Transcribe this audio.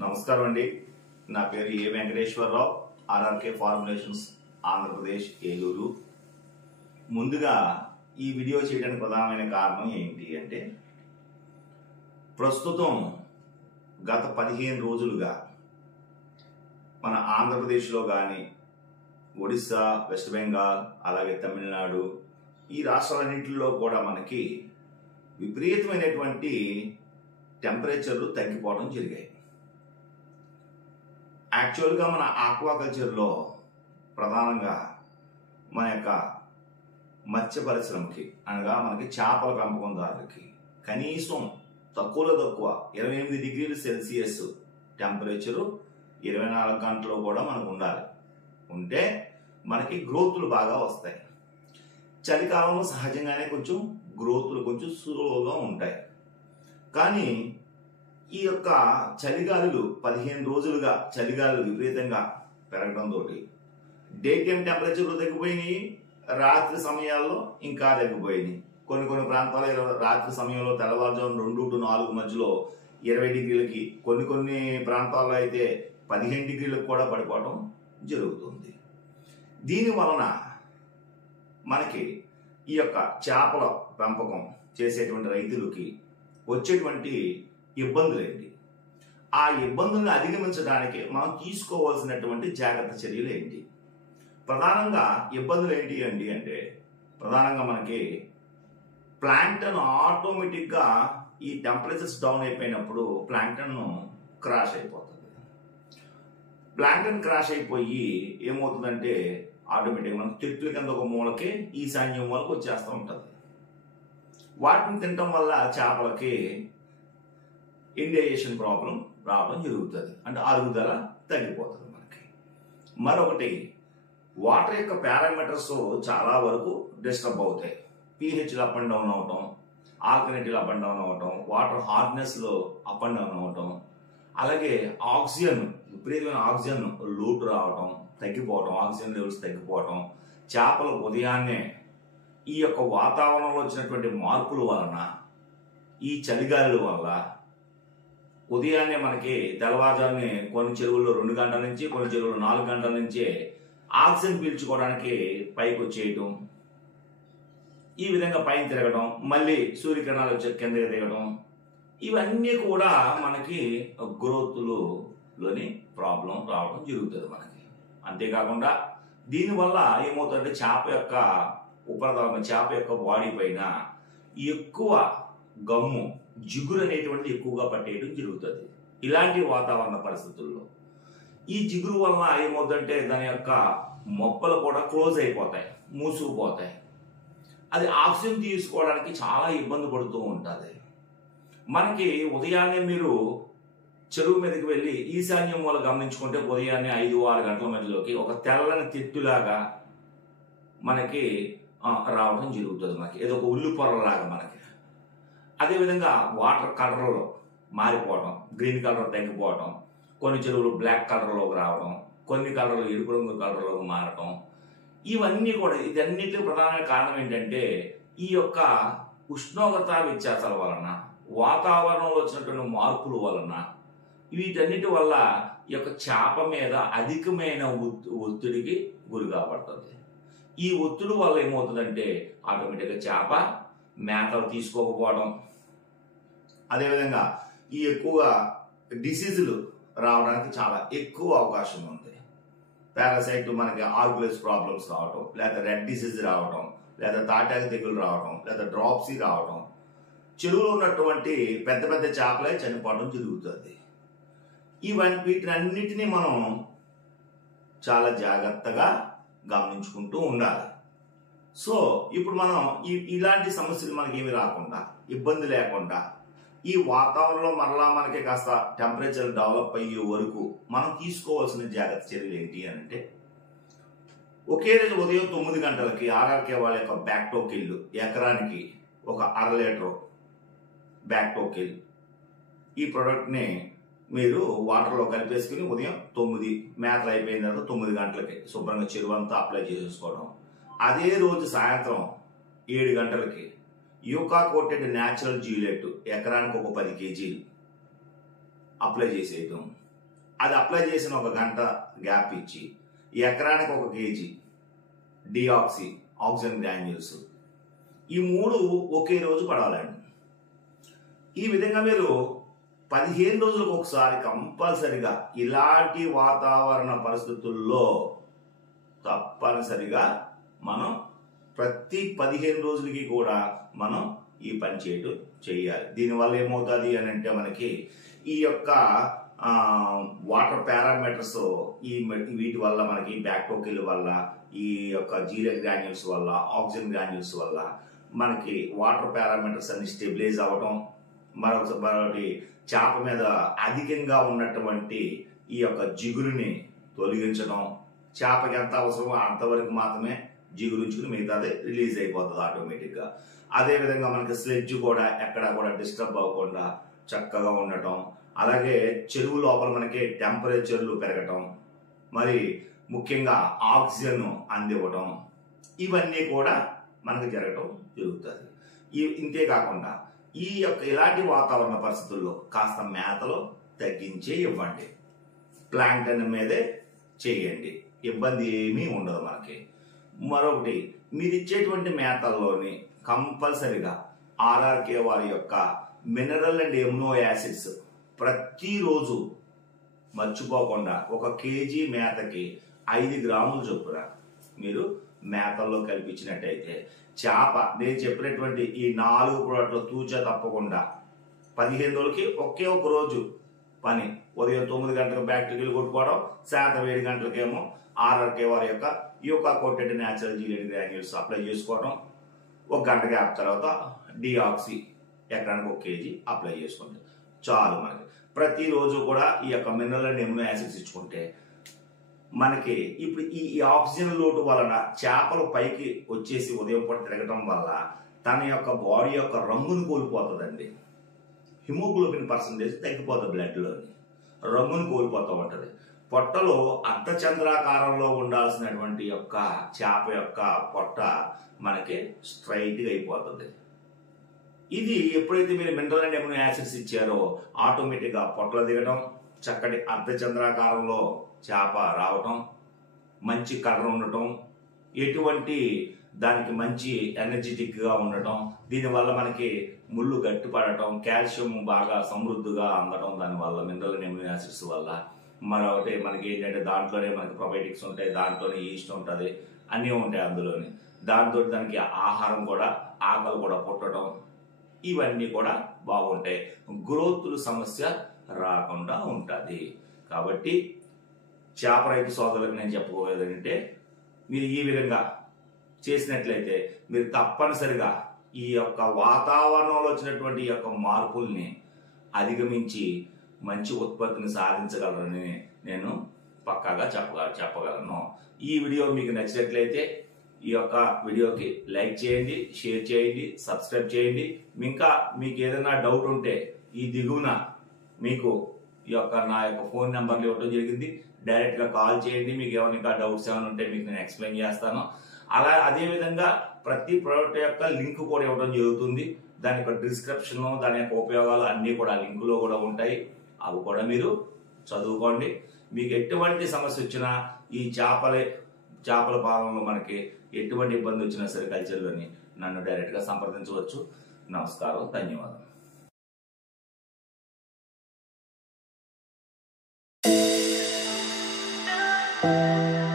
నమస్కారం అండి. నా పేరు ఏ వెంకటేశ్వరరావు, ఆర్ఆర్కే ఫార్ములేషన్స్, ఆంధ్రప్రదేశ్, ఏలూరు. ముందుగా ఈ వీడియో చేయడానికి ప్రధానమైన కారణం ఏంటి అంటే, ప్రస్తుతం గత 15 రోజులుగా మన ఆంధ్రప్రదేశ్లో కానీ, ఒడిస్సా, వెస్ట్ బెంగాల్, అలాగే తమిళనాడు, ఈ రాష్ట్రాలన్నింటిలో కూడా మనకి విపరీతమైనటువంటి టెంపరేచర్లు తగ్గిపోవడం జరిగాయి. యాక్చువల్గా మన ఆక్వాకల్చర్లో ప్రధానంగా మన యొక్క మత్స్య పరిశ్రమకి అనగా మనకి చేపల పెంపకందారులకి కనీసం తక్కువలో తక్కువ 28 డిగ్రీల సెల్సియస్ టెంపరేచరు 24 గంటలు కూడా మనకు ఉండాలి. ఉంటే మనకి గ్రోత్లు బాగా వస్తాయి. చలికాలంలో సహజంగానే కొంచెం గ్రోత్లు కొంచెం స్లోగా ఉంటాయి. కానీ ఈ యొక్క చలిగాలులు 15 రోజులుగా చలిగాలులు విపరీతంగా పెరగడంతో డే టైం టెంపరేచర్లు తగ్గిపోయినాయి, రాత్రి సమయాల్లో ఇంకా తగ్గిపోయినాయి. కొన్ని ప్రాంతాల్లో రాత్రి సమయంలో తెల్లవారుజాము 2 to 4 మధ్యలో 20 డిగ్రీలకి, కొన్ని ప్రాంతాల్లో అయితే 15 డిగ్రీలకు కూడా పడిపోవడం జరుగుతుంది. దీని వలన మనకి ఈ యొక్క చేపల పెంపకం చేసేటువంటి రైతులకి వచ్చేటువంటి ఇబ్బందులు ఏంటి, ఆ ఇబ్బందులను అధిగమించడానికి మనం తీసుకోవాల్సినటువంటి జాగ్రత్త చర్యలు ఏంటి? ప్రధానంగా ఇబ్బందులు ఏంటి అంటే ప్రధానంగా మనకి ప్లాంక్టన్ ఆటోమేటిక్గా ఈ టెంపరేచర్స్ డౌన్ అయిపోయినప్పుడు ప్లాంక్టన్ క్రాష్ అయిపోతుంది. ప్లాంక్టన్ క్రాష్ అయిపోయి ఏమవుతుందంటే ఆటోమేటిక్గా మనకు చెట్ల కింద ఒక మూలకి ఈశాన్యం మూలకి వచ్చేస్తూ ఉంటుంది. వాటిని తినటం వల్ల చేపలకి ఇండైజెషన్ ప్రాబ్లం రావడం జరుగుతుంది, అంటే అరుగుదల తగ్గిపోతుంది మనకి. మరొకటి వాటర్ యొక్క పారామీటర్స్ చాలా వరకు డిస్టర్బ్ అవుతాయి. pHలు అప్ అండ్ డౌన్ అవటం, ఆల్కలినిటీలు అప్ అండ్ డౌన్ అవటం, వాటర్ హార్డ్నెస్లో అప్ అండ్ డౌన్ అవటం, అలాగే ఆక్సిజన్ విపరీతమైన ఆక్సిజన్ లోటు రావటం, తగ్గిపోవటం, ఆక్సిజన్ లెవెల్స్ తగ్గిపోవటం, చేపలు ఉదయాన్నే ఈ యొక్క వాతావరణంలో వచ్చినటువంటి మార్పుల వలన, ఈ చలిగాలుల వల్ల ఉదయాన్నే మనకి తెల్లవారుజామునే కొన్ని చెరువుల్లో 2 గంటల నుంచి, కొన్ని చెరువుల్లో 4 గంటల నుంచే ఆక్సిజన్ పీల్చుకోవడానికి పైకి వచ్చేయటం, ఈ విధంగా పైన తిరగడం, మళ్ళీ సూర్యకిరణాలు వచ్చే కిందకి దిగడం, ఇవన్నీ కూడా మనకి గ్రోత్లోని ప్రాబ్లం రావడం జరుగుతుంది మనకి. అంతేకాకుండా దీనివల్ల ఏమవుతుందంటే చేప యొక్క ఉపరితలం, చేప యొక్క బాడీ పైన ఎక్కువ గమ్ము, జిగురు అనేటువంటిది ఎక్కువగా పట్టేయడం జరుగుతుంది. ఇలాంటి వాతావరణ పరిస్థితుల్లో ఈ జిగురు వలన ఏమవుతుందంటే దాని యొక్క మొప్పలు కూడా క్లోజ్ అయిపోతాయి, మూసుకుపోతాయి. అది ఆక్సిజన్ తీసుకోవడానికి చాలా ఇబ్బంది పడుతూ ఉంటుంది. మనకి ఉదయాన్నే మీరు చెరువు మీదకి వెళ్ళి ఈశాన్యం మూల గమనించుకుంటే ఉదయాన్నే 5-6 గంటల మధ్యలోకి ఒక తెల్లని తిట్టులాగా మనకి రావడం జరుగుతుంది. మనకి ఏదో ఒక ఉల్లి పొరలాగా మనకి. అదేవిధంగా వాటర్ కలర్లో మారిపోవడం, గ్రీన్ కలర్ తగ్గిపోవడం, కొన్ని చెరువులు బ్లాక్ కలర్లోకి రావడం, కొన్ని కలర్లు ఎరుపు రంగు కలర్లోకి మారటం, ఇవన్నీ కూడా ఇదన్నిటికీ ప్రధానమైన కారణం ఏంటంటే ఈ యొక్క ఉష్ణోగ్రత వ్యత్యాసాల వలన, వాతావరణంలో వచ్చినటువంటి మార్పుల వలన, వీటన్నిటి వల్ల ఈ యొక్క చేప మీద అధికమైన ఒత్తిడికి గురి కాబడుతుంది. ఈ ఒత్తిడి వల్ల ఏమవుతుందంటే ఆటోమేటిక్గా చేప మేతలు తీసుకోకపోవడం, అదేవిధంగా ఈ ఎక్కువగా డిసీజులు రావడానికి చాలా ఎక్కువ అవకాశం ఉంది. పారాసైట్ మనకి ఆర్కులస్ ప్రాబ్లమ్స్ రావటం, లేదా రెడ్ డిసీజ్ రావటం, లేదా తాటాకు తెగులు రావటం, లేదా డ్రాప్సీ రావటం, చెరువులో ఉన్నటువంటి పెద్ద పెద్ద చేపలే చనిపోవడం జరుగుతుంది. వీటినన్నిటినీ మనం చాలా జాగ్రత్తగా గమనించుకుంటూ ఉండాలి. సో ఇప్పుడు మనం ఇలాంటి సమస్యలు మనకి ఏమి రాకుండా, ఇబ్బంది లేకుండా, ఈ వాతావరణంలో మరలా మనకి కాస్త టెంపరేచర్ డెవలప్ అయ్యే వరకు మనం తీసుకోవాల్సిన జాగ్రత్త చర్యలు ఏంటి అంటే, ఒకే రోజు ఉదయం 9 గంటలకి ఆర్ఆర్కే వాళ్ళ యొక్క బ్యాక్టోకిల్ ఎకరానికి ఒక 1/2 లీటర్ బ్యాక్టోకిల్ ఈ ప్రోడక్ట్ని మీరు వాటర్లో కలిపేసుకుని ఉదయం 9 మేతలు అయిపోయిన తర్వాత 9 గంటలకి శుభ్రంగా చెరువు అంతా అప్లై చేసేసుకోవడం. అదే రోజు సాయంత్రం 7 గంటలకి యూకా కోటెడ్ న్యాచురల్ జ్యూలెట్ ఎకరానికి ఒక 10 కేజీలు అప్లై చేసేయటం. అది అప్లై చేసిన ఒక గంట గ్యాప్ ఇచ్చి ఎకరానికి 1 kg డిఆక్సీ ఆక్సిజన్ గ్రాన్యూల్స్ ఈ 3 ఒకే రోజు పడాలండి. ఈ విధంగా మీరు 15 రోజులకు ఒకసారి కంపల్సరిగా ఇలాంటి వాతావరణ పరిస్థితుల్లో తప్పనిసరిగా మనం ప్రతి 15 రోజులకి కూడా మనం ఈ పని చేయాలి. దీనివల్ల ఏమవుతుంది అని అంటే మనకి ఈ యొక్క వాటర్ పారామీటర్స్ వీటి వల్ల మనకి బ్యాక్టోకిల్ వల్ల ఈ యొక్క జీరియల్ గ్రాన్యూల్స్ వల్ల ఆక్సిజన్ గ్రాన్యూల్స్ వల్ల మనకి వాటర్ పారామీటర్స్ అన్ని స్టెబిలైజ్ అవ్వటం, మరొకటి చేప మీద అధికంగా ఉన్నటువంటి ఈ యొక్క జిగురుని తొలగించడం, చేపకి ఎంత అవసరమో అంతవరకు మాత్రమే జిగురుంచుకుని మిగతాది రిలీజ్ అయిపోతుంది ఆటోమేటిక్గా. అదేవిధంగా మనకి స్లెడ్జ్ కూడా ఎక్కడా కూడా డిస్టర్బ్ అవ్వకుండా చక్కగా ఉండటం, అలాగే చెరువు లోపల మనకి టెంపరేచర్లు పెరగటం, మరి ముఖ్యంగా ఆక్సిజన్ అందివ్వటం, ఇవన్నీ కూడా మనకు జరుగుతుంది. ఇంతే కాకుండా ఈ యొక్క ఇలాంటి వాతావరణ పరిస్థితుల్లో కాస్త మేతలో తగ్గించే ఇవ్వండి, ప్లాంక్టన్ మీదే చేయండి, ఇబ్బంది ఏమీ ఉండదు మనకి. మరొకటి, మీరు ఇచ్చేటువంటి మేతల్లోని కంపల్సరిగా ఆర్ఆర్కే వారి యొక్క మినరల్ అండ్ ఎమినో యాసిడ్స్ ప్రతిరోజు మర్చిపోకుండా 1 kg మేతకి 5 గ్రాములు చొప్పున మీరు మేతల్లో కల్పించినట్టయితే చేప నేను చెప్పినటువంటి ఈ 4 ప్రోడక్ట్లు తూచా తప్పకుండా 15 రోజులకి ఒకే ఒక రోజు పని. ఉదయం 9 గంటలకు బ్యాక్టీరియల్ కొట్టుకోవడం, సాయంత్రం 7 గంటలకేమో ఆర్ఆర్కే వారి యొక్క యూకా కోటెడ్ న్యాచురల్ జీరియల్ గ్రాన్యూల్స్ అప్లై చేసుకోవడం, 1 గంట గ్యాప్ తర్వాత డిఆక్సీ ఎకరానికి 1 kg అప్లై చేసుకుంటే చాలు. మనకి ప్రతిరోజు కూడా ఈ యొక్క మినరల్ అండ్ ఎమినో యాసిడ్స్ ఇచ్చుకుంటే మనకి ఇప్పుడు ఈ ఆక్సిజన్ లోటు వలన చేపలు పైకి వచ్చేసి ఉదయం పూట తిరగటం వల్ల తన యొక్క బాడీ యొక్క రంగును కోల్పోతుందండి. హిమోగ్లోబిన్ పర్సంటేజ్ తగ్గిపోతుంది, బ్లడ్లోని రంగును కోల్పోతూ ఉంటుంది. పొట్టలో అర్ధచంద్రాకారంలో ఉండాల్సినటువంటి యొక్క చేప యొక్క పొట్ట మనకి స్ట్రైట్గా అయిపోతుంది. ఇది ఎప్పుడైతే మీరు మినరల్ అండ్ ఎమినో యాసిడ్స్ ఇచ్చారో ఆటోమేటిక్గా పొట్టలు దిగడం, చక్కటి అర్ధచంద్రాకారంలో చేప రావటం, మంచి కలర్ ఉండటం, ఎటువంటి దానికి మంచి ఎనర్జెటిక్గా ఉండటం, దీనివల్ల మనకి ముళ్ళు గట్టిపడటం, కాల్షియం బాగా సమృద్ధిగా అందడం దానివల్ల మినరల్ అండ్ ఎమినో యాసిడ్స్ వల్ల. మరొకటి మనకి ఏంటంటే దాంట్లోనే మనకి ప్రొబయోటిక్స్ ఉంటాయి, దాంట్లోనే ఈస్ట్ ఉంటుంది, అన్నీ ఉంటాయి అందులోని. దాంతో దానికి ఆహారం కూడా ఆకలి కూడా పుట్టడం, ఇవన్నీ కూడా బాగుంటాయి, గ్రోత్ సమస్య రాకుండా ఉంటుంది. కాబట్టి చేప రైతు సోదరులకు నేను చెప్పబోయేది ఏంటంటే మీరు ఈ విధంగా చేసినట్లయితే మీరు తప్పనిసరిగా ఈ యొక్క వాతావరణంలో వచ్చినటువంటి ఈ యొక్క మార్పుల్ని అధిగమించి మంచి ఉత్పత్తిని సాధించగలరని నేను పక్కాగా చెప్పగలను. ఈ వీడియో మీకు నచ్చినట్లయితే ఈ యొక్క వీడియోకి లైక్ చేయండి, షేర్ చేయండి, సబ్స్క్రైబ్ చేయండి. ఇంకా మీకు ఏదైనా డౌట్ ఉంటే ఈ దిగువన మీకు ఈ యొక్క నా యొక్క ఫోన్ నెంబర్లు ఇవ్వడం జరిగింది, డైరెక్ట్గా కాల్ చేయండి. మీకు ఏమైనా ఇంకా డౌట్స్ ఏమైనా ఉంటే మీకు నేను ఎక్స్ప్లెయిన్ చేస్తాను. అదేవిధంగా ప్రతి ప్రోడక్ట్ యొక్క లింక్ కూడా ఇవ్వడం జరుగుతుంది. దాని యొక్క డిస్క్రిప్షన్, దాని యొక్క ఉపయోగాలు అన్నీ కూడా లింకులో కూడా ఉంటాయి, అవి కూడా మీరు చదువుకోండి. మీకు ఎటువంటి సమస్య వచ్చినా ఈ చేపల పాలనలో మనకి ఎటువంటి ఇబ్బంది వచ్చినా సరే కల్చర్లోని నన్ను డైరెక్ట్గా సంప్రదించవచ్చు. నమస్కారం, ధన్యవాదాలు. Thank you.